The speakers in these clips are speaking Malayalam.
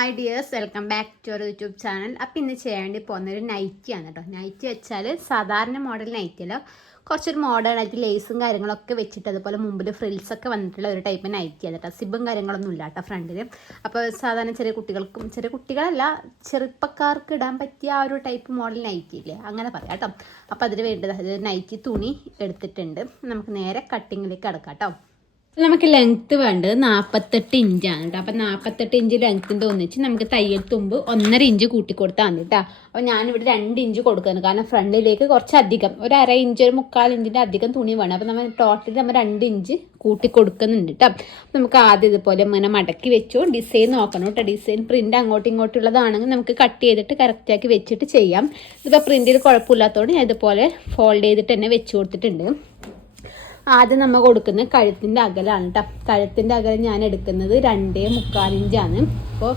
Hi dears, welcome back to our YouTube channel. അപ്പം ഇന്ന് ചെയ്യാൻ വേണ്ടി പോകുന്നൊരു നൈറ്റിയാണ് കേട്ടോ. നൈറ്റി വെച്ചാൽ സാധാരണ മോഡൽ നൈറ്റിയല്ല, കുറച്ചൊരു മോഡേൺ ആയിട്ട് ലേസും കാര്യങ്ങളൊക്കെ വെച്ചിട്ട് അതുപോലെ മുമ്പിൽ ഫ്രിൽസൊക്കെ വന്നിട്ടുള്ള ഒരു ടൈപ്പ് നൈറ്റിയാണ് കേട്ടോ. സിബും കാര്യങ്ങളൊന്നും ഇല്ല കേട്ടോ ഫ്രണ്ടിൽ. അപ്പോൾ സാധാരണ ചെറിയ കുട്ടികളല്ല, ചെറുപ്പക്കാർക്ക് ഇടാൻ പറ്റിയ ആ ഒരു ടൈപ്പ് മോഡൽ നൈറ്റി ഇല്ലേ, അങ്ങനെ പറയാം കേട്ടോ. അപ്പോൾ അതിന് വേണ്ടത് നൈറ്റി തുണി എടുത്തിട്ടുണ്ട്. നമുക്ക് നേരെ കട്ടിങ്ങിലേക്ക് കിടക്കാം കേട്ടോ. നമുക്ക് ലെങ്ത്ത് വേണ്ടത് 48 ഇഞ്ചാണ് കേട്ടോ. അപ്പം 48 ഇഞ്ച് ലെങ്ത്തിൻ്റെ ഒന്നിച്ച് നമുക്ക് തയ്യൽ തുമ്പ് 1.5 ഇഞ്ച് കൂട്ടി കൊടുത്താൽ മതി കേട്ടോ. അപ്പോൾ ഞാനിവിടെ 2 ഇഞ്ച് കൊടുക്കുന്നത്, കാരണം ഫ്രണ്ടിലേക്ക് കുറച്ചധികം ഒരു 1/2 ഇഞ്ച് 1/4 ഇഞ്ചിൻ്റെ അധികം തുണി വേണം. അപ്പോൾ നമ്മൾ ടോട്ടൽ 2 ഇഞ്ച് കൂട്ടി കൊടുക്കുന്നുണ്ട് കേട്ടോ. നമുക്ക് ആദ്യം ഇതുപോലെ ഇങ്ങനെ മടക്കി വെച്ചോ, ഡിസൈൻ നോക്കണം കേട്ടോ. ഡിസൈൻ പ്രിൻ്റ് അങ്ങോട്ടും ഇങ്ങോട്ടുള്ളതാണെങ്കിൽ നമുക്ക് കട്ട് ചെയ്തിട്ട് കറക്റ്റാക്കി വെച്ചിട്ട് ചെയ്യാം. ഇതിപ്പോൾ പ്രിൻറ്റിൽ കുഴപ്പമില്ലാത്തതുകൊണ്ട് ഞാൻ ഇതുപോലെ ഫോൾഡ് ചെയ്തിട്ട് തന്നെ വെച്ച് കൊടുത്തിട്ടുണ്ട്. ആദ്യം നമ്മൾ കൊടുക്കുന്നത് കഴുത്തിൻ്റെ അകലാണ് കേട്ടോ. കഴുത്തിൻ്റെ അകലം ഞാൻ എടുക്കുന്നത് 2.25 ഇഞ്ചാണ്. അപ്പോൾ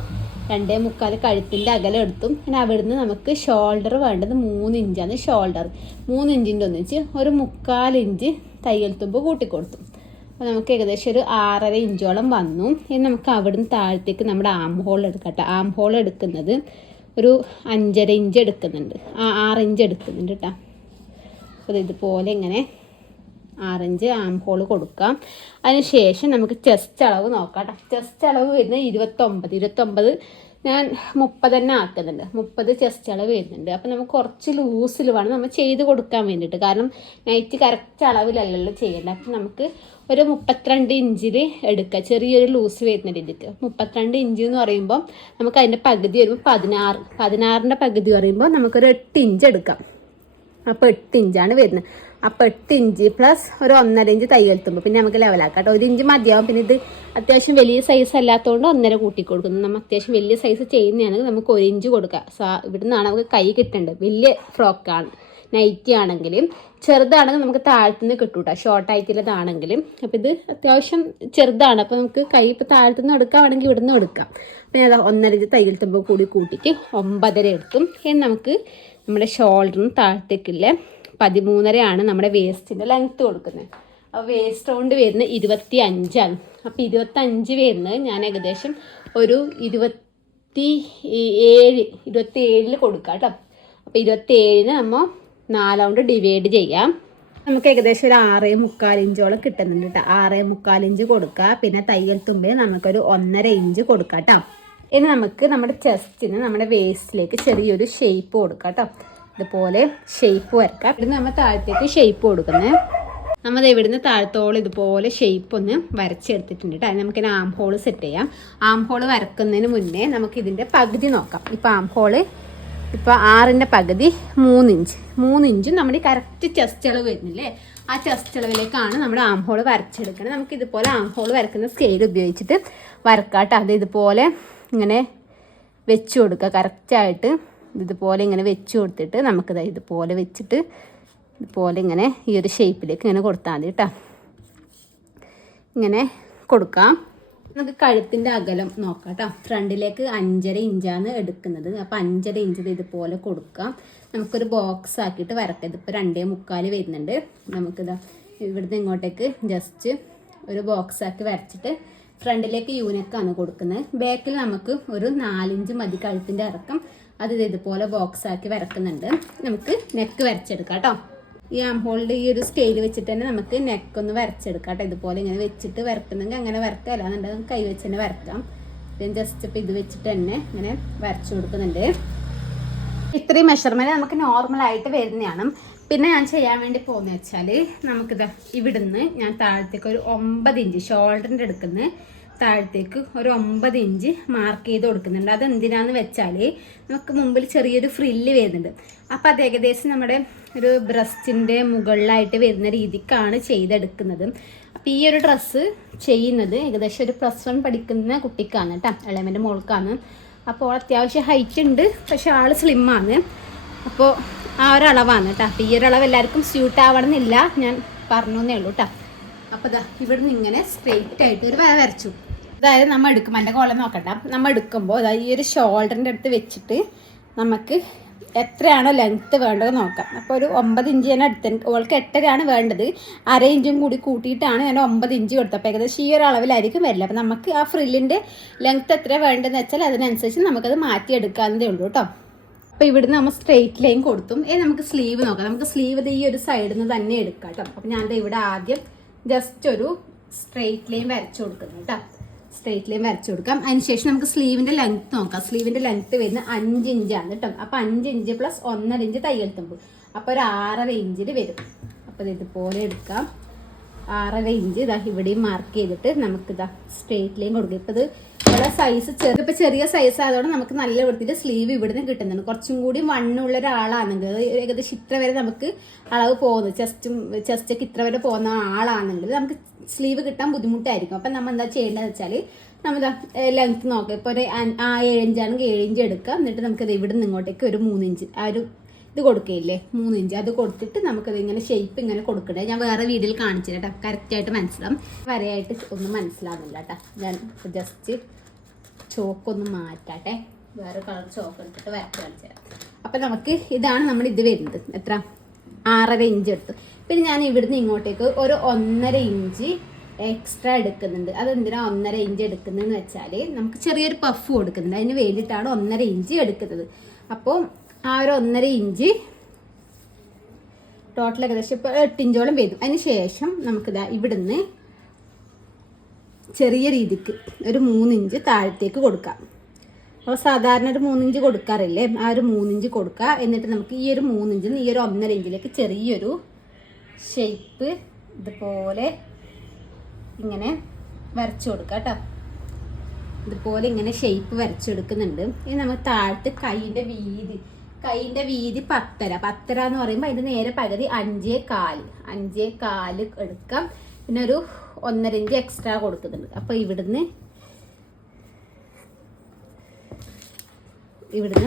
2.25 കഴുത്തിൻ്റെ അകലം എടുത്തു. പിന്നെ അവിടുന്ന് നമുക്ക് ഷോൾഡർ വേണ്ടത് 3 ഇഞ്ചാണ്. ഷോൾഡർ 3 ഇഞ്ചിൻ്റെ ഒന്നിച്ച് ഒരു 1/4 ഇഞ്ച് തയ്യൽ തുമ്പ് കൂട്ടിക്കൊടുത്തു. അപ്പോൾ നമുക്ക് ഏകദേശം ഒരു 6.5 ഇഞ്ചോളം വന്നു. ഇനി നമുക്ക് അവിടുന്ന് താഴത്തേക്ക് നമ്മുടെ ആം ഹോൾ എടുക്കാം കേട്ടോ. ആം ഹോൾ എടുക്കുന്നത് ഒരു 5.5 ഇഞ്ച് എടുക്കുന്നുണ്ട്, 6 ഇഞ്ച് എടുക്കുന്നുണ്ട് കേട്ടോ. അപ്പോൾ ഇതുപോലെ ഇങ്ങനെ 6 ഇഞ്ച് ആം ഹോൾ കൊടുക്കാം. അതിനുശേഷം നമുക്ക് ചെസ്റ്റ് അളവ് നോക്കാം കേട്ടോ. ചെസ്റ്റ് അളവ് വരുന്നത് 29 ഞാൻ 30 തന്നെ ആക്കുന്നുണ്ട്. 30 ചെസ്റ്റ് അളവ് വരുന്നുണ്ട്. അപ്പോൾ നമുക്ക് കുറച്ച് ലൂസിൽ വേണം നമ്മൾ ചെയ്ത് കൊടുക്കാൻ വേണ്ടിയിട്ട്, കാരണം നൈറ്റ് കറക്റ്റ് അളവിലല്ലല്ലോ ചെയ്യേണ്ടത്. അപ്പം നമുക്ക് ഒരു 32 ഇഞ്ചിൽ എടുക്കുക, ചെറിയൊരു ലൂസ് വരുന്ന രീതിക്ക്. 32 ഇഞ്ച് എന്ന് പറയുമ്പോൾ നമുക്ക് അതിൻ്റെ പകുതി വരുമ്പോൾ 16 പകുതി പറയുമ്പോൾ നമുക്കൊരു 8 ഇഞ്ച് എടുക്കാം. അപ്പോൾ 8 ഇഞ്ചാണ് വരുന്നത്. അപ്പോൾ 8 ഇഞ്ച് പ്ലസ് ഒരു 1.5 ഇഞ്ച് തയ്യൽ തുമ്പ്, പിന്നെ നമുക്ക് ലെവലാക്കാം കേട്ടോ. 1 ഇഞ്ച് മതിയാവും. പിന്നെ ഇത് അത്യാവശ്യം വലിയ സൈസ് അല്ലാത്തതുകൊണ്ട് 1.5 കൂട്ടി കൊടുക്കുന്നു. നമ്മൾ അത്യാവശ്യം വലിയ സൈസ് ചെയ്യുന്നതാണെങ്കിൽ നമുക്ക് 1 ഇഞ്ച് കൊടുക്കാം. ഇവിടെ നിന്നാണ് നമുക്ക് കൈ കിട്ടേണ്ടത്. വലിയ ഫ്രോക്കാണ് നൈറ്റി ആണെങ്കിലും, ചെറുതാണെങ്കിൽ നമുക്ക് താഴത്തുനിന്ന് കിട്ടും കേട്ടോ, ഷോർട്ടായിട്ടുള്ളതാണെങ്കിലും. അപ്പോൾ ഇത് അത്യാവശ്യം ചെറുതാണ്. അപ്പോൾ നമുക്ക് കൈ ഇപ്പോൾ താഴത്തുനിന്ന് എടുക്കുകയാണെങ്കിൽ ഇവിടെ നിന്ന് എടുക്കാം. പിന്നെ അത് 1.5 ഇഞ്ച് തയ്യൽ തുമ്പ് കൂടി കൂട്ടിയിട്ട് 9.5 എടുക്കും. ഇനി നമുക്ക് നമ്മുടെ ഷോൾഡറിന് താഴത്തേക്കില്ലേ 13.5 നമ്മുടെ വേസ്റ്റിൻ്റെ ലെങ്ത്ത് കൊടുക്കുന്നത്. അപ്പോൾ വേസ്റ്റ് റൗണ്ട് വരുന്നത് 25ആണ്. അപ്പോൾ 25 വരുന്നത് ഞാൻ ഏകദേശം ഒരു 27 കൊടുക്കാം കേട്ടോ. അപ്പോൾ 27 നമ്മൾ 4 കൊണ്ട് ഡിവൈഡ് ചെയ്യാം. നമുക്ക് ഏകദേശം ഒരു 6.25 ഇഞ്ചോളം കിട്ടുന്നുണ്ട് കേട്ടോ. 6.25 ഇഞ്ച് കൊടുക്കുക. പിന്നെ തയ്യൽ തുമ്പിൽ നമുക്കൊരു 1.5 ഇഞ്ച് കൊടുക്കാം കേട്ടോ. ഇനി നമുക്ക് നമ്മുടെ ചെസ്റ്റിന് നമ്മുടെ വേസ്റ്റിലേക്ക് ചെറിയൊരു ഷേപ്പ് കൊടുക്കാം കേട്ടോ. ഇതുപോലെ ഷേപ്പ് വരക്കാം. ഇവിടുന്ന് നമ്മൾ താഴത്തേക്ക് ഷേപ്പ് കൊടുക്കുന്നത്. നമ്മൾ ഇവിടുന്ന് താഴത്തോളം ഇതുപോലെ ഷേപ്പ് ഒന്ന് വരച്ചെടുത്തിട്ടുണ്ട് കേട്ടോ. നമുക്കിനി ആം ഹോൾ സെറ്റ് ചെയ്യാം. ആം ഹോൾ വരക്കുന്നതിന് മുന്നേ നമുക്ക് ഇതിൻ്റെ പകുതി നോക്കാം. ഇപ്പോൾ ആം ഹോള് ഇപ്പോൾ 6ൻ്റെ പകുതി 3 ഇഞ്ചും നമ്മുടെ കറക്റ്റ് ചെസ്റ്റ് അളവ് വരുന്നില്ലേ, ആ ചെസ്റ്റ് അളവിലേക്കാണ് നമ്മുടെ ആം ഹോൾ വരച്ചെടുക്കുന്നത്. നമുക്ക് ഇതുപോലെ ആം ഹോൾ വരക്കുന്ന സ്കെയിൽ ഉപയോഗിച്ചിട്ട് വരക്കാം കേട്ടോ. അത് ഇതുപോലെ ഇങ്ങനെ വെച്ച് കൊടുക്കുക. കറക്റ്റായിട്ട് ഇതുപോലെ ഇങ്ങനെ വെച്ച് കൊടുത്തിട്ട് നമുക്കിത് ഇതുപോലെ വെച്ചിട്ട് ഇതുപോലെ ഇങ്ങനെ ഈ ഒരു ഷേപ്പിലേക്ക് ഇങ്ങനെ കൊടുത്താൽ മതി കേട്ടോ. ഇങ്ങനെ കൊടുക്കാം. നമുക്ക് കഴുത്തിൻ്റെ അകലം നോക്കാം കേട്ടോ. ഫ്രണ്ടിലേക്ക് 5.5 ഇഞ്ചാണ് എടുക്കുന്നത്. അപ്പോൾ 5.5 ഇഞ്ച് ഇതുപോലെ കൊടുക്കാം. നമുക്കൊരു ബോക്സ് ആക്കിയിട്ട് വരക്കാം. ഇതിപ്പോൾ 2.25 വരുന്നുണ്ട്. നമുക്കിതാ ഇവിടുന്ന് ഇങ്ങോട്ടേക്ക് ജസ്റ്റ് ഒരു ബോക്സ് ആക്കി വരച്ചിട്ട് ഫ്രണ്ടിലേക്ക് യൂണിക്കാണ് കൊടുക്കുന്നത്. ബാക്കിൽ നമുക്ക് ഒരു 4 ഇഞ്ച് മതി കഴുത്തിൻ്റെ ഇറക്കം. അത് ഇതുപോലെ ബോക്സ് ആക്കി വരക്കുന്നുണ്ട്. നമുക്ക് നെക്ക് വരച്ചെടുക്കാം കേട്ടോ. ഈ ആം ഹോളിൻ്റെ ഈ ഒരു സ്കെയിൽ വെച്ചിട്ട് തന്നെ നമുക്ക് നെക്കൊന്ന് വരച്ചെടുക്കാം കേട്ടോ. ഇതുപോലെ ഇങ്ങനെ വെച്ചിട്ട് വരക്കുന്നെങ്കിൽ അങ്ങനെ വരക്കാം, അല്ലാന്നുണ്ടെങ്കിൽ കൈ വെച്ച് തന്നെ വരക്കാം. ഞാൻ ജസ്റ്റ് ഇപ്പോൾ ഇത് വെച്ചിട്ട് തന്നെ ഇങ്ങനെ വരച്ചു കൊടുക്കുന്നുണ്ട്. ഇത്രയും മെഷർമെൻറ്റ് നമുക്ക് നോർമലായിട്ട് വരുന്നതാണ്. പിന്നെ ഞാൻ ചെയ്യാൻ വേണ്ടി പോകുന്നത് വെച്ചാൽ നമുക്കിത് ഇവിടുന്ന് ഞാൻ താഴത്തേക്ക് ഒരു 9 ഇഞ്ച് ഷോൾഡറിൻ്റെ എടുക്കുന്ന താഴത്തേക്ക് ഒരു 9 ഇഞ്ച് മാർക്ക് ചെയ്ത് കൊടുക്കുന്നുണ്ട്. അതെന്തിനാന്ന് വെച്ചാൽ നമുക്ക് മുമ്പിൽ ചെറിയൊരു ഫ്രില്ല് വരുന്നുണ്ട്. അപ്പോൾ അത് ഏകദേശം നമ്മുടെ ഒരു ബ്രസ്റ്റിൻ്റെ മുകളിലായിട്ട് വരുന്ന രീതിക്കാണ് ചെയ്തെടുക്കുന്നത്. അപ്പോൾ ഈ ഒരു ഡ്രസ്സ് ചെയ്യുന്നത് ഏകദേശം ഒരു +1 പഠിക്കുന്ന കുട്ടിക്കാണ് കേട്ടോ, ഇളയമ്മൻ്റെ മോൾക്കാണ്. അപ്പോൾ അത്യാവശ്യം ഹൈറ്റ് ഉണ്ട്, പക്ഷെ ആൾ സ്ലിമ്മാണ്. അപ്പോൾ ആ ഒരളവാണ് കേട്ടോ. അപ്പോൾ ഈ ഒരു അളവ് എല്ലാവർക്കും സ്യൂട്ട് ആവണമെന്നില്ല, ഞാൻ പറഞ്ഞേ ഉള്ളൂ കേട്ടോ. അപ്പോൾ ഇതാ ഇവിടുന്ന് ഇങ്ങനെ സ്ട്രെയിറ്റ് ആയിട്ട് ഒരു വരച്ചു. അതായത് നമ്മൾ എടുക്കുമ്പോൾ എൻ്റെ കോളം നോക്കണ്ട, നമ്മൾ എടുക്കുമ്പോൾ അതായത് ഈ ഒരു ഷോൾഡറിൻ്റെ അടുത്ത് വെച്ചിട്ട് നമുക്ക് എത്രയാണോ ലെങ്ത്ത് വേണ്ടത് നോക്കാം. അപ്പോൾ ഒരു 9 ഇഞ്ച് ഞാൻ എടുത്തിട്ട്, ഓൾക്ക് 8 വേണ്ടത്, 1/2 ഇഞ്ചും കൂടി കൂട്ടിയിട്ടാണ് ഞാൻ 9 ഇഞ്ച് കൊടുത്തത്. അപ്പോൾ ഏകദേശം ഈ ഒരു അളവിലായിരിക്കും വരില്ല. അപ്പോൾ നമുക്ക് ആ ഫ്രില്ലിൻ്റെ ലെങ്ത്ത് എത്ര വേണ്ടതെന്ന് വെച്ചാൽ അതിനനുസരിച്ച് നമുക്കത് മാറ്റിയെടുക്കാവുന്നതേ ഉള്ളൂ കേട്ടോ. അപ്പോൾ ഇവിടുന്ന് നമ്മൾ സ്ട്രെയിറ്റ് ലൈൻ കൊടുത്തും. നമുക്ക് സ്ലീവ് നോക്കാം. നമുക്ക് സ്ലീവ് ഈ ഒരു സൈഡിൽ നിന്ന് തന്നെ എടുക്കാം കേട്ടോ. അപ്പോൾ ഞാൻ ഇവിടെ ആദ്യം ജസ്റ്റ് ഒരു സ്ട്രെയിറ്റ് ലൈൻ വരച്ചു കൊടുക്കുന്നു കേട്ടോ. സ്ട്രെയിറ്റ് ലൈൻ വരച്ചു കൊടുക്കാം. അതിനുശേഷം നമുക്ക് സ്ലീവിൻ്റെ ലെങ്ത്ത് നോക്കാം. സ്ലീവിൻ്റെ ലെങ്ത്ത് വരുന്നത് 5 ഇഞ്ചാണ് കേട്ടോ. അപ്പോൾ 5 ഇഞ്ച് പ്ലസ് 1.5 ഇഞ്ച് തയ്യൽ തുമ്പ്, അപ്പോൾ ഒരു 6.5 ഇഞ്ചിൽ വരും. അപ്പോൾ ഇതുപോലെ എടുക്കാം. 6.5 ഇഞ്ച് ഇതാ ഇവിടെയും മാർക്ക് ചെയ്തിട്ട് നമുക്കിതാ സ്ട്രെയിറ്റ് ലൈൻ കൊടുക്കും. ഇപ്പോൾ ഇത് ഇവിടെ സൈസ് ഇപ്പോൾ ചെറിയ സൈസ് ആയതുകൊണ്ട് നമുക്ക് നല്ല വൃത്തിയിട്ട് സ്ലീവ് ഇവിടുന്ന് കിട്ടുന്നുണ്ട്. കുറച്ചും കൂടി വണ്ണുള്ള ഒരാളാണെങ്കിൽ, ഏകദേശം ഇത്ര വരെ നമുക്ക് അളവ് പോകുന്നത്, ചെസ്റ്റൊക്കെ ഇത്ര വരെ പോകുന്ന ആളാണെങ്കിൽ നമുക്ക് സ്ലീവ് കിട്ടാൻ ബുദ്ധിമുട്ടായിരിക്കും. അപ്പം നമ്മൾ എന്താ ചെയ്യേണ്ടതെന്ന് വെച്ചാൽ നമ്മൾ ലെങ്ത്ത് നോക്കാം. ഇപ്പോൾ ഒരു 7 ഇഞ്ചാണെങ്കിൽ 7 ഇഞ്ച് എടുക്കാം. എന്നിട്ട് നമുക്കത് ഇവിടെ നിന്ന് ഇങ്ങോട്ടേക്ക് ഒരു 3 ഇഞ്ച് ആ ഒരു ഇത് കൊടുക്കുകയില്ലേ, 3 ഇഞ്ച് അത് കൊടുത്തിട്ട് നമുക്കത് ഇങ്ങനെ ഷേപ്പ് ഇങ്ങനെ കൊടുക്കണേ. ഞാൻ വേറെ വീഡിയോയിൽ കാണിച്ചു കേട്ടോ, കറക്റ്റായിട്ട് മനസ്സിലാവും. വരെയായിട്ട് ഒന്നും മനസ്സിലാവുന്നില്ല കേട്ടോ. ഞാൻ ജസ്റ്റ് ചോക്കൊന്ന് മാറ്റാട്ടെ, വേറെ കളർ ചോക്ക് എടുത്തിട്ട് വരച്ച് കാണിച്ചു തരാം. അപ്പം നമുക്ക് ഇതാണ് നമ്മൾ ഇത് വരുന്നത്. എത്ര 6.5 ഇഞ്ച് എടുത്തു. പിന്നെ ഞാൻ ഇവിടുന്ന് ഇങ്ങോട്ടേക്ക് ഒരു 1.5 ഇഞ്ച് എക്സ്ട്രാ എടുക്കുന്നുണ്ട്. അതെന്തിനാ 1.5 ഇഞ്ച് എടുക്കുന്നതെന്ന് വെച്ചാൽ നമുക്ക് ചെറിയൊരു പഫ് കൊടുക്കുന്നുണ്ട്, അതിന് വേണ്ടിയിട്ടാണ് 1.5 ഇഞ്ച് എടുക്കുന്നത്. അപ്പോൾ ആ ഒരു 1.5 ഇഞ്ച് ടോട്ടൽ ഏകദേശം ഇപ്പോൾ 8 ഇഞ്ചോളം വരും. അതിന് ശേഷം നമുക്കിതാ ഇവിടുന്ന് ചെറിയ രീതിക്ക് ഒരു 3 ഇഞ്ച് താഴത്തേക്ക് കൊടുക്കാം. അപ്പോൾ സാധാരണ ഒരു 3 ഇഞ്ച് കൊടുക്കാറില്ലേ, ആ ഒരു 3 ഇഞ്ച് കൊടുക്കുക. എന്നിട്ട് നമുക്ക് ഈ ഒരു 3 ഇഞ്ചിൽ ഈ ഒരു 1.5 ഇഞ്ചിലേക്ക് ചെറിയൊരു ഷേപ്പ് ഇതുപോലെ ഇങ്ങനെ വരച്ചു കൊടുക്കുക കേട്ടോ. ഇതുപോലെ ഇങ്ങനെ ഷേപ്പ് വരച്ചെടുക്കുന്നുണ്ട്. ഇനി നമ്മൾ താഴത്ത് കൈയിൻ്റെ വീതി 10.5 എന്ന് പറയുമ്പോൾ അതിൻ്റെ നേരെ പകുതി 5.25 എടുക്കാം. പിന്നെ ഒരു 1.5 ഇഞ്ച് എക്സ്ട്രാ കൊടുക്കുന്നുണ്ട്. അപ്പോൾ ഇവിടുന്ന്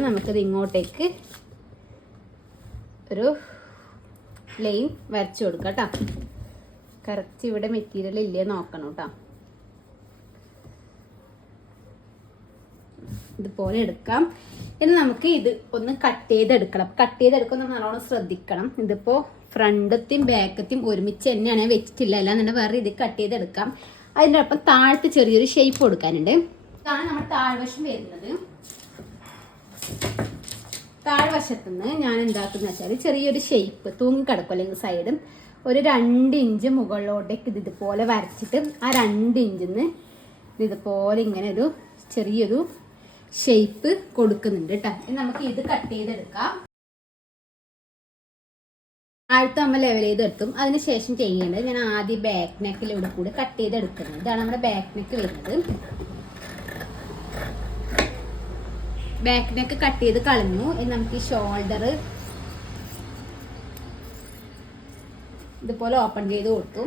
നമുക്കത് ഇങ്ങോട്ടേക്ക് ഒരു ലൈൻ വരച്ചു കൊടുക്കാം കേട്ടോ. കറക്റ്റ് ഇവിടെ മെറ്റീരിയൽ ഇല്ലേ നോക്കണം കേട്ടോ. ഇതുപോലെ എടുക്കാം. ഇനി നമുക്ക് ഇത് ഒന്ന് കട്ട് ചെയ്തെടുക്കണം. കട്ട് ചെയ്തെടുക്കുമ്പോൾ നല്ലോണം ശ്രദ്ധിക്കണം. ഇതിപ്പോൾ ഫ്രണ്ടത്തെയും ബാക്കത്തെയും ഒരുമിച്ച് തന്നെയാണ് വെച്ചിട്ടില്ല, അല്ലാന്നുണ്ടെ വേറെ ഇത് കട്ട് ചെയ്തെടുക്കാം. അതിൻ്റെ ഒപ്പം താഴത്ത് ചെറിയൊരു ഷേപ്പ് കൊടുക്കാനുണ്ട്. ഇതാണ് നമ്മുടെ താഴ്വശം വരുന്നത്. താഴ്വശത്തുനിന്ന് ഞാൻ എന്താക്കുന്നത് വെച്ചാൽ ചെറിയൊരു ഷേപ്പ് തൂങ്ങിക്കിടക്കും, അല്ലെങ്കിൽ സൈഡ് ഒരു 2 ഇഞ്ച് മുകളിലോട്ടേക്ക് ഇതുപോലെ വരച്ചിട്ട് ആ 2 ഇഞ്ചിൽ നിന്ന് ഇതുപോലെ ഇങ്ങനെ ഒരു ചെറിയൊരു ഷേപ്പ് കൊടുക്കുന്നുണ്ട് കേട്ടോ. നമുക്ക് ഇത് കട്ട് ചെയ്തെടുക്കാം. ആഴ്ത്ത നമ്മൾ ലെവൽ ചെയ്തെടുത്തും. അതിനുശേഷം ചെയ്യേണ്ടത് ഞാൻ ആദ്യം ബാക്ക് നെക്കിൽ ഇവിടെ കൂടി കട്ട് ചെയ്തെടുക്കുന്നത്. ഇതാണ് നമ്മുടെ ബാക്ക് നെക്ക് വരുന്നത്. ബാക്ക് നെക്ക് കട്ട് ചെയ്ത് കളഞ്ഞു. ഇനി നമുക്ക് ഈ ഷോൾഡർ ഇതുപോലെ ഓപ്പൺ ചെയ്ത് കൊടുത്തു.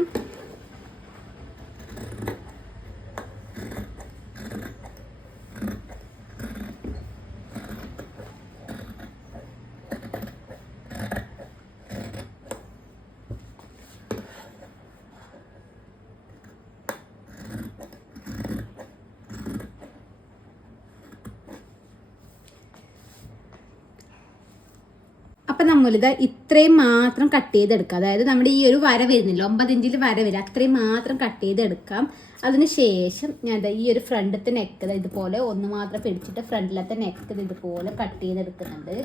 അപ്പം നമ്മളിത് ഇത്രയും മാത്രം കട്ട് ചെയ്തെടുക്കാം. അതായത് നമ്മുടെ ഈ ഒരു വര വരുന്നില്ല, 9 ഇഞ്ചിൽ വര വരിക, അത്രയും മാത്രം കട്ട് ചെയ്തെടുക്കാം. അതിന് ശേഷം ഞാൻ ഈ ഒരു ഫ്രണ്ടിലത്തെ നെക്ക് ഇതുപോലെ ഒന്ന് മാത്രം പിടിച്ചിട്ട് ഫ്രണ്ടിലത്തെ നെക്ക് ഇതുപോലെ കട്ട് ചെയ്തെടുക്കുന്നുണ്ട്.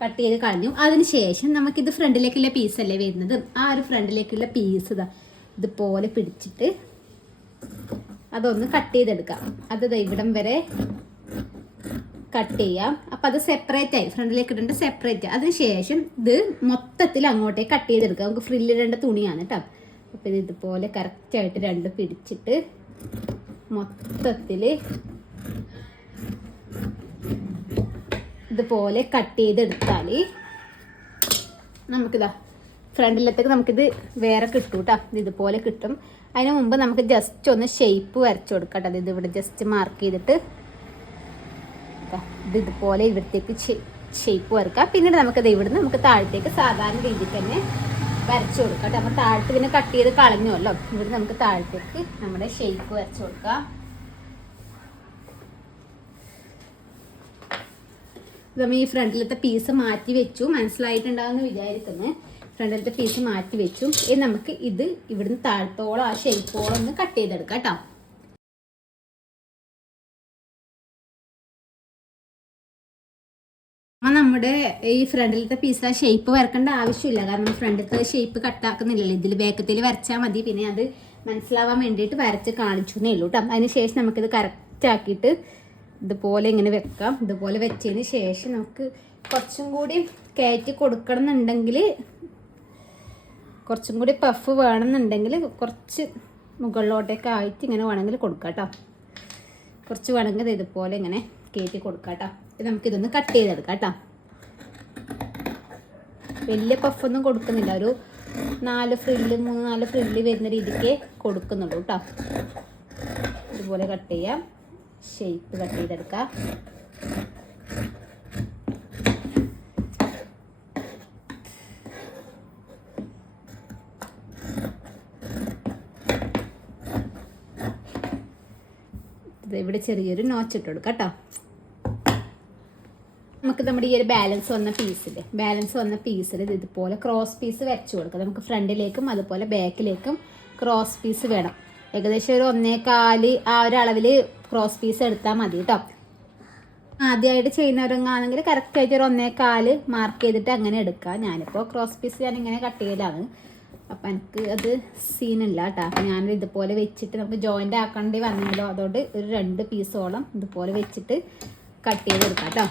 കട്ട് ചെയ്ത് കളഞ്ഞു. അതിന് ശേഷം നമുക്കിത് ഫ്രണ്ടിലേക്കുള്ള പീസല്ലേ വരുന്നത്, ആ ഒരു ഫ്രണ്ടിലേക്കുള്ള പീസ് ഇതുപോലെ പിടിച്ചിട്ട് അതൊന്ന് കട്ട് ചെയ്തെടുക്കാം. അത് ഇവിടം വരെ കട്ട് ചെയ്യാം. അപ്പം അത് സെപ്പറേറ്റ് ആയി, ഫ്രണ്ടിലേക്ക് ഇടേണ്ട സെപ്പറേറ്റ്. അതിനുശേഷം ഇത് മൊത്തത്തിൽ അങ്ങോട്ടേക്ക് കട്ട് ചെയ്തെടുക്കാം. നമുക്ക് ഫ്രില്ലിടേണ്ട തുണിയാണ് കേട്ടോ. അപ്പം ഇത് ഇതുപോലെ കറക്റ്റായിട്ട് രണ്ടും പിടിച്ചിട്ട് മൊത്തത്തിൽ ഇതുപോലെ കട്ട് ചെയ്തെടുത്താൽ നമുക്കിതാ ഫ്രണ്ടിലത്തേക്ക് നമുക്കിത് വേറെ കിട്ടും കേട്ടോ. ഇതുപോലെ കിട്ടും. അതിന് മുമ്പ് നമുക്ക് ജസ്റ്റ് ഒന്ന് ഷേപ്പ് വരച്ചു കൊടുക്കാം കേട്ടോ. ഇത് ഇവിടെ ജസ്റ്റ് മാർക്ക് ചെയ്തിട്ട് ഇതുപോലെ ഇവിടത്തേക്ക് ഷേപ്പ് വരക്കാം. പിന്നീട് നമുക്കത് ഇവിടുന്ന് നമുക്ക് താഴത്തേക്ക് സാധാരണ രീതിയിൽ തന്നെ വരച്ചു കൊടുക്കാം കേട്ടോ. അപ്പോൾ താഴത്ത് പിന്നെ കട്ട് ചെയ്ത് കളഞ്ഞുവല്ലോ, ഇവിടെ നമുക്ക് താഴത്തേക്ക് നമ്മുടെ ഷേപ്പ് വരച്ചു കൊടുക്കാം. നമ്മൾ ഈ ഫ്രണ്ടിലത്തെ പീസ് മാറ്റി വെച്ചു, മനസ്സിലായിട്ടുണ്ടാകുമെന്ന് വിചാരിക്കുന്നു. ഫ്രണ്ടിലത്തെ പീസ് മാറ്റി വെച്ചു. ഇനി നമുക്ക് ഇത് ഇവിടുന്ന് താഴത്തോളം ആ ഷേപ്പോളം ഒന്ന് കട്ട് ചെയ്തെടുക്കാം കേട്ടോ. നമ്മുടെ ഈ ഫ്രണ്ടിലത്തെ പീസ് ആ ഷേപ്പ് വരക്കേണ്ട ആവശ്യമില്ല, കാരണം ഫ്രണ്ടിലത്തെ ഷേപ്പ് കട്ടാക്കുന്നില്ലല്ലോ, ഇതിൽ ബാക്കത്തിൽ വരച്ചാൽ മതി. പിന്നെ അത് മനസ്സിലാവാൻ വേണ്ടിയിട്ട് വരച്ച് കാണിച്ചു എന്നേ ഉള്ളൂ കേട്ടോ. അതിന് ശേഷം നമുക്കിത് കറക്റ്റ് ആക്കിയിട്ട് ഇതുപോലെ ഇങ്ങനെ വെക്കാം. ഇതുപോലെ വെച്ചതിന് ശേഷം നമുക്ക് കുറച്ചും കൂടി കയറ്റി കൊടുക്കണം എന്നുണ്ടെങ്കിൽ, കുറച്ചും കൂടി പഫ് വേണമെന്നുണ്ടെങ്കിൽ കുറച്ച് മുകളിലോട്ടേക്ക് ആയിട്ട് ഇങ്ങനെ വേണമെങ്കിൽ കൊടുക്കാം കേട്ടോ. കുറച്ച് വേണമെങ്കിൽ ഇതുപോലെ ഇങ്ങനെ കയറ്റി കൊടുക്കാം കേട്ടോ. ഇത് നമുക്കിതൊന്ന് കട്ട് ചെയ്തെടുക്കാം കേട്ടോ. വലിയ പഫൊന്നും കൊടുക്കുന്നില്ല, ഒരു 3-4 ഫ്രില്ല് വരുന്ന രീതിക്ക് കൊടുക്കുന്നുള്ളൂ കേട്ടോ. ഇതുപോലെ കട്ട് ചെയ്യാം, ഷേപ്പ് കട്ട് ചെയ്തെടുക്കാം. ഇവിടെ ചെറിയൊരു നോച്ചിട്ട് കൊടുക്കാം കേട്ടോ. നമുക്ക് നമ്മുടെ ഈ ഒരു ബാലൻസ് വന്ന പീസിൽ ഇതുപോലെ ക്രോസ് പീസ് വെച്ച് കൊടുക്കാം. നമുക്ക് ഫ്രണ്ടിലേക്കും അതുപോലെ ബാക്കിലേക്കും ക്രോസ് പീസ് വേണം. ഏകദേശം ഒരു 1.25 ആ ഒരു അളവിൽ ക്രോസ് പീസ് എടുത്താൽ മതി കേട്ടോ. ആദ്യമായിട്ട് ചെയ്യുന്നവരങ്ങാണെങ്കിൽ കറക്റ്റായിട്ട് ഒരു 1.25 മാർക്ക് ചെയ്തിട്ട് അങ്ങനെ എടുക്കാം. ഞാനിപ്പോൾ ക്രോസ് പീസ് ഞാനിങ്ങനെ കട്ട് ചെയ്യലാണ്, അപ്പം എനിക്ക് അത് സീനില്ല കേട്ടോ. അപ്പം ഞാനത് ഇതുപോലെ വെച്ചിട്ട് നമുക്ക് ജോയിൻ്റ് ആക്കേണ്ടി വന്നെങ്കിലോ, അതുകൊണ്ട് ഒരു 2 പീസോളം ഇതുപോലെ വെച്ചിട്ട് കട്ട് ചെയ്തെടുക്കാം കേട്ടോ.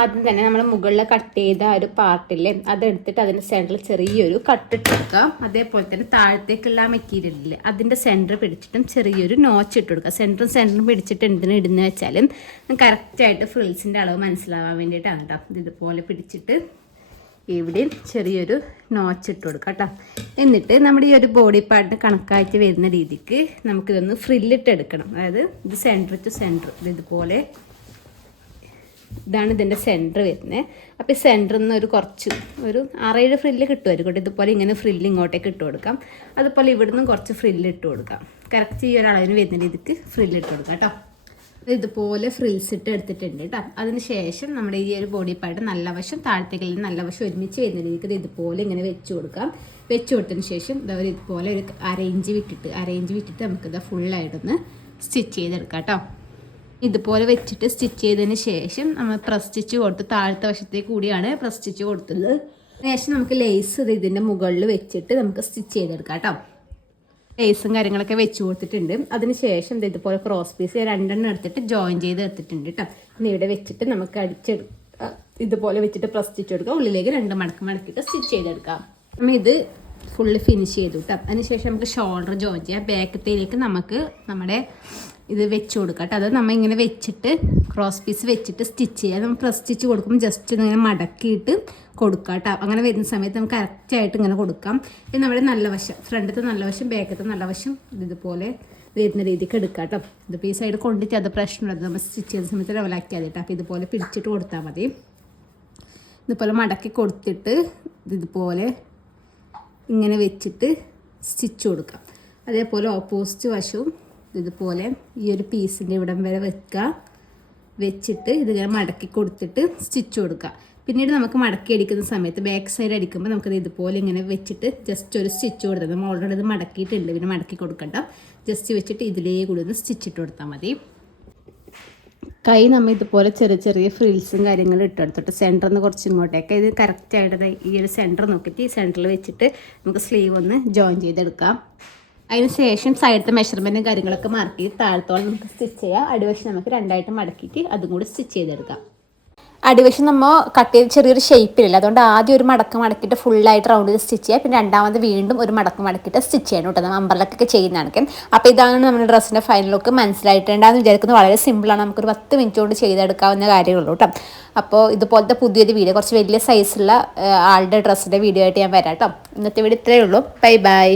ആദ്യം തന്നെ നമ്മൾ മുകളിൽ കട്ട് ചെയ്ത ഒരു പാർട്ടില്ലേ അതെടുത്തിട്ട് അതിൻ്റെ സെൻറ്ററിൽ ചെറിയൊരു കട്ടിട്ട് കൊടുക്കാം. അതേപോലെ തന്നെ താഴത്തേക്കുള്ള മെറ്റീരിയലില്ലേ അതിൻ്റെ സെൻറ്റർ പിടിച്ചിട്ടും ചെറിയൊരു നോച്ച് ഇട്ട് കൊടുക്കുക. സെൻറ്ററും പിടിച്ചിട്ട് എന്തിനും ഇടുന്ന വെച്ചാലും കറക്റ്റായിട്ട് ഫ്രിൽസിൻ്റെ അളവ് മനസ്സിലാവാൻ വേണ്ടിയിട്ടാണ് കേട്ടോ. ഇതുപോലെ പിടിച്ചിട്ട് ഇവിടെയും ചെറിയൊരു നോച്ച് ഇട്ട് കൊടുക്കാം കേട്ടോ. എന്നിട്ട് നമ്മുടെ ഈ ഒരു ബോഡി പാർട്ടിന് കണക്കായിട്ട് വരുന്ന രീതിക്ക് നമുക്കിതൊന്ന് ഫ്രില്ലിട്ട് എടുക്കണം. അതായത് ഇത് സെൻറ്റർ ടു സെൻറ്റർ ഇതുപോലെ, ഇതാണ് ഇതിൻ്റെ സെൻറ്റർ വരുന്നത്. അപ്പോൾ ഈ സെൻറ്ററിൽ നിന്ന് ഒരു 6-7 ഫ്രില്ല് കിട്ടുമായിരിക്കും. ഇതുപോലെ ഇങ്ങനെ ഫ്രില്ല് ഇങ്ങോട്ടേക്ക് ഇട്ട് കൊടുക്കാം. അതുപോലെ ഇവിടുന്ന് കുറച്ച് ഫ്രില്ല് ഇട്ട് കൊടുക്കാം. കറക്റ്റ് ഈ ഒരു അളവിന് വരുന്ന രീതിക്ക് ഫ്രില്ല് ഇട്ട് കൊടുക്കാം കേട്ടോ. ഇതുപോലെ ഫ്രിൽസ് ഇട്ട് എടുത്തിട്ടുണ്ട് കേട്ടോ. അതിന് ശേഷം നമ്മുടെ ഈ ഒരു ബോഡി പാർട്ട് നല്ല വശം താഴത്തേക്കുള്ള നല്ല വശം ഒരുമിച്ച് വരുന്ന രീതിക്ക് ഇത് ഇതുപോലെ ഇങ്ങനെ വെച്ച് കൊടുക്കാം. വെച്ച് കൊടുത്തതിന് ശേഷം ഇതുപോലെ ഒരു അരയിഞ്ച് വിട്ടിട്ട് നമുക്കിത് ഫുള്ളായിട്ടൊന്ന് സ്റ്റിച്ച് ചെയ്തെടുക്കാം കേട്ടോ. ഇതുപോലെ വെച്ചിട്ട് സ്റ്റിച്ച് ചെയ്തതിന് ശേഷം നമ്മൾ പ്രസ് സ്റ്റിച്ച് കൊടുത്ത് താഴത്തെ വശത്തേക്ക് കൂടിയാണ് പ്രസ് സ്റ്റിച്ച് കൊടുത്തത്. ശേഷം നമുക്ക് ലേസ് ഇതിൻ്റെ മുകളിൽ വെച്ചിട്ട് നമുക്ക് സ്റ്റിച്ച് ചെയ്തെടുക്കാം കേട്ടോ. ലേസും കാര്യങ്ങളൊക്കെ വെച്ച് കൊടുത്തിട്ടുണ്ട്. അതിന് ശേഷം ഇതുപോലെ ക്രോസ് പീസ് 2 എടുത്തിട്ട് ജോയിൻ ചെയ്ത് എടുത്തിട്ടുണ്ട് കേട്ടോ. പിന്നെ ഇവിടെ വെച്ചിട്ട് നമുക്ക് ഇതുപോലെ വെച്ചിട്ട് പ്രസ് സ്റ്റിച്ച് കൊടുക്കാം. ഉള്ളിലേക്ക് 2 മടക്കിയിട്ട് സ്റ്റിച്ച് ചെയ്തെടുക്കാം. നമ്മൾ ഇത് ഫുള്ള് ഫിനിഷ് ചെയ്തു കേട്ടോ. അതിനുശേഷം നമുക്ക് ഷോൾഡർ ജോയിൻ ചെയ്യാം. ബാക്കത്തേക്ക് നമുക്ക് നമ്മുടെ ഇത് വെച്ച് കൊടുക്കാം കേട്ടോ. അത് നമ്മൾ ഇങ്ങനെ വെച്ചിട്ട് ക്രോസ് പീസ് വെച്ചിട്ട് സ്റ്റിച്ച് ചെയ്യുക. നമ്മൾ പ്രസ് സ്റ്റിച്ച് കൊടുക്കുമ്പോൾ ജസ്റ്റ് ഇങ്ങനെ മടക്കിയിട്ട് കൊടുക്കാം കേട്ടോ. അങ്ങനെ വരുന്ന സമയത്ത് നമുക്ക് കറക്റ്റായിട്ട് ഇങ്ങനെ കൊടുക്കാം. ഇത് നമ്മുടെ നല്ല വശം, ഫ്രണ്ടത്തെ നല്ല വശം ബാക്കത്തെ നല്ല വശം ഇതുപോലെ വരുന്ന രീതിക്ക് എടുക്കാം കേട്ടോ. ഇതിപ്പോൾ ഈ സൈഡ് കൊണ്ടിട്ട് അത് പ്രശ്നമുള്ളത് നമ്മൾ സ്റ്റിച്ച് ചെയ്യുന്ന സമയത്ത് ലെവലാക്കിയാൽ കേട്ടോ. അപ്പോൾ ഇതുപോലെ പിടിച്ചിട്ട് കൊടുത്താൽ മതി. ഇതുപോലെ മടക്കി കൊടുത്തിട്ട് ഇതുപോലെ ഇങ്ങനെ വെച്ചിട്ട് സ്റ്റിച്ച് കൊടുക്കാം. അതേപോലെ ഓപ്പോസിറ്റ് വശവും ഇതുപോലെ ഈ ഒരു പീസിൻ്റെ ഇവിടം വരെ വെച്ചിട്ട് ഇതിങ്ങനെ മടക്കി കൊടുത്തിട്ട് സ്റ്റിച്ച് കൊടുക്കുക. പിന്നീട് നമുക്ക് മടക്കി അടിക്കുന്ന സമയത്ത് ബാക്ക് സൈഡ് അടിക്കുമ്പോൾ നമുക്കത് ഇതുപോലെ ഇങ്ങനെ വെച്ചിട്ട് ജസ്റ്റ് ഒരു സ്റ്റിച്ച് കൊടുത്താൽ നമ്മൾ ഓൾറെഡി ഇത് മടക്കിയിട്ടുണ്ട്, പിന്നെ മടക്കി കൊടുക്കണ്ട. ജസ്റ്റ് വെച്ചിട്ട് ഇതിലേ കൂടി ഒന്ന് സ്റ്റിച്ച് ഇട്ട് കൊടുത്താൽ മതി. കൈ നമ്മൾ ഇതുപോലെ ചെറിയ ഫ്രിൽസും കാര്യങ്ങളും ഇട്ടെടുത്തിട്ട് സെൻറ്ററിൽ നിന്ന് കുറച്ച് ഇങ്ങോട്ടേക്ക് ഇത് കറക്റ്റായിട്ട് ഈ ഒരു സെൻറ്റർ നോക്കിയിട്ട് ഈ സെൻറ്ററിൽ വെച്ചിട്ട് നമുക്ക് സ്ലീവ് ഒന്ന് ജോയിൻ ചെയ്തെടുക്കാം. അതിന് ശേഷം സൈഡത്തെ മെഷർമെൻറ്റും കാര്യങ്ങളൊക്കെ മാർക്ക് ചെയ്ത് താഴത്തോളം നമുക്ക് സ്റ്റിച്ച് ചെയ്യാം. അടിവശം നമുക്ക് 2 മടക്കിയിട്ട് അതും കൂടി സ്റ്റിച്ച് ചെയ്തെടുക്കാം. അടിവശം നമ്മൾ കട്ട് ചെയ്ത് ചെറിയൊരു ഷേപ്പിലില്ല, അതുകൊണ്ട് ആദ്യം ഒരു മടക്കിയിട്ട് ഫുള്ളായിട്ട് റൗണ്ട് ചെയ്ത് സ്റ്റിച്ച് ചെയ്യുക. പിന്നെ രണ്ടാമത് വീണ്ടും ഒരു മടക്കിയിട്ട് സ്റ്റിച്ച് ചെയ്യണം കേട്ടോ. നമ്മൾ അമ്പർലക്കൊക്കെ ചെയ്യുന്നതാണ്. അപ്പോൾ ഇതാണ് നമ്മുടെ ഡ്രസ്സിൻ്റെ ഫൈനൽ ലുക്ക്. മനസ്സിലായിട്ടുണ്ടാകുന്ന വിചാരിക്കുന്നത് വളരെ സിമ്പിളാണ്. നമുക്കൊരു 10 മിനിറ്റ് കൊണ്ട് ചെയ്തെടുക്കാവുന്ന കാര്യങ്ങളുള്ളൂ കേട്ടോ. അപ്പോൾ ഇതുപോലത്തെ പുതിയൊരു വീഡിയോ, കുറച്ച് വലിയ സൈസുള്ള ആളുടെ ഡ്രസ്സിൻ്റെ വീഡിയോ ആയിട്ട് ഞാൻ വരാം കേട്ടോ. ഇന്നത്തെ വീഡിയോ ഇത്രയേ ഉള്ളൂ. ബൈ.